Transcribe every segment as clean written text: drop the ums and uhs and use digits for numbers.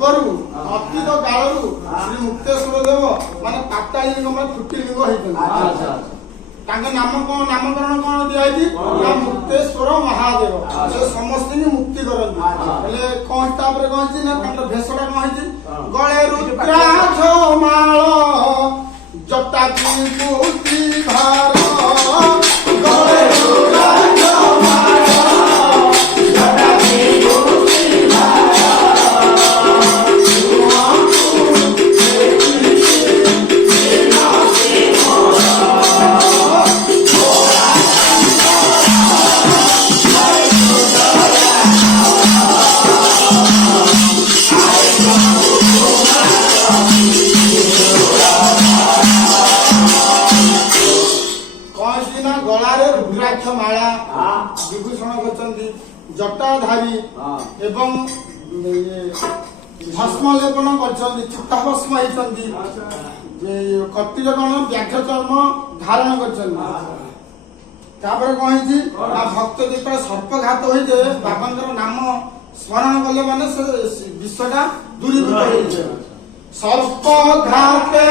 ପୂର୍ବରୁ ଅତୀତ କାଳରୁ ଶ୍ରୀ ମୁକ୍ତେଶ୍ୱର ଦେବ ମାନେ ପାତାଳି ଲିଙ୍ଗ ଫୁଟି ଲିଙ୍ଗ ହେଇଛନ୍ତି। ତାଙ୍କ ନାମ କଣ ନାମକରଣ କଣ ଦିଆଯାଇଛି ନା ମୁକ୍ତେଶ୍ୱର ମହାଦେବ। ସେ ସମସ୍ତଙ୍କୁ ମୁକ୍ତି କରନ୍ତି। ହେଲେ କଣ ତାପରେ କଣ ହେଇଛି ନା ତାଙ୍କର ଭେଷଟା କଣ ହେଇଛି ଗଳେ ରୁଦ୍ରାକ୍ଷ ମାଳ ଜଟା ବିଭୂତି ଭାର ଗଳେ ରୁଦ୍ରାକ୍ଷ ମାଳ ଜଟା ବିଭୂତି ଭାର ମାଳା ବିଭୂଷଣ କରିଛନ୍ତି ଜଟାଧାରୀ ଏବଂ ଭସ୍ମ ଲେପନ କରିଛନ୍ତି ଚିତ୍ତାଭସ୍ମ ହେଇଛନ୍ତି କଟିର କଣ ବ୍ୟାଘ୍ର ଚର୍ମ ଧାରଣ କରିଛନ୍ତି। ତାପରେ କଣ ହେଇଛି ନା ଭକ୍ତ ଯେତେବେଳେ ସର୍ପଘାତ ହୋଇଯାଏ ବାବାଙ୍କର ନାମ ସ୍ମରଣ କଲେ ମାନେ ସେ ବିଷଟା ଦୂରୀଭୂତ ହେଇଯାଏ। ସର୍ପଘାତେ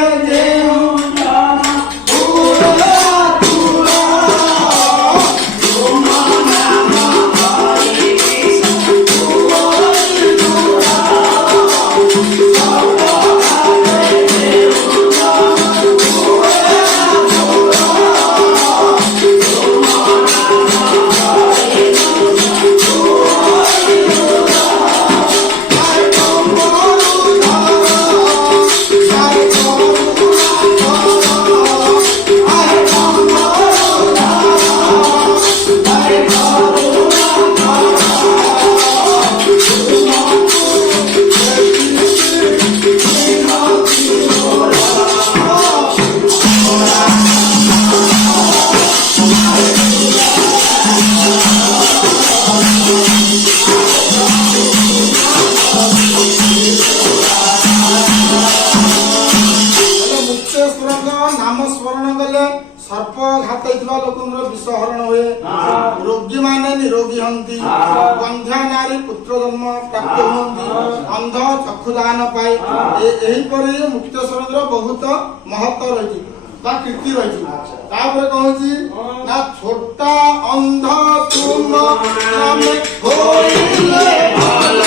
ବିଷହରଣ ହୁଏ ରୋଗୀ ମାନେ ନିରୋଗୀ ହୁଅନ୍ତି ବନ୍ଧ୍ୟା ନାରୀ ପୁତ୍ର ଜନ୍ମ ପ୍ରାପ୍ତ ହୁଅନ୍ତି ଅନ୍ଧ ଚକ୍ଷୁଦାନ ପାଏ। ଏହିପରି ମୁକ୍ତେଶ୍ୱରଙ୍କର ବହୁତ ମହତ୍ଵ ରହିଛି ବା କୀର୍ତ୍ତି ରହିଛି। ତାପରେ କହୁଛି ନା ଛୋଟା ଅନ୍ଧ ତୁମ ହୋଇଲେ ଭଲ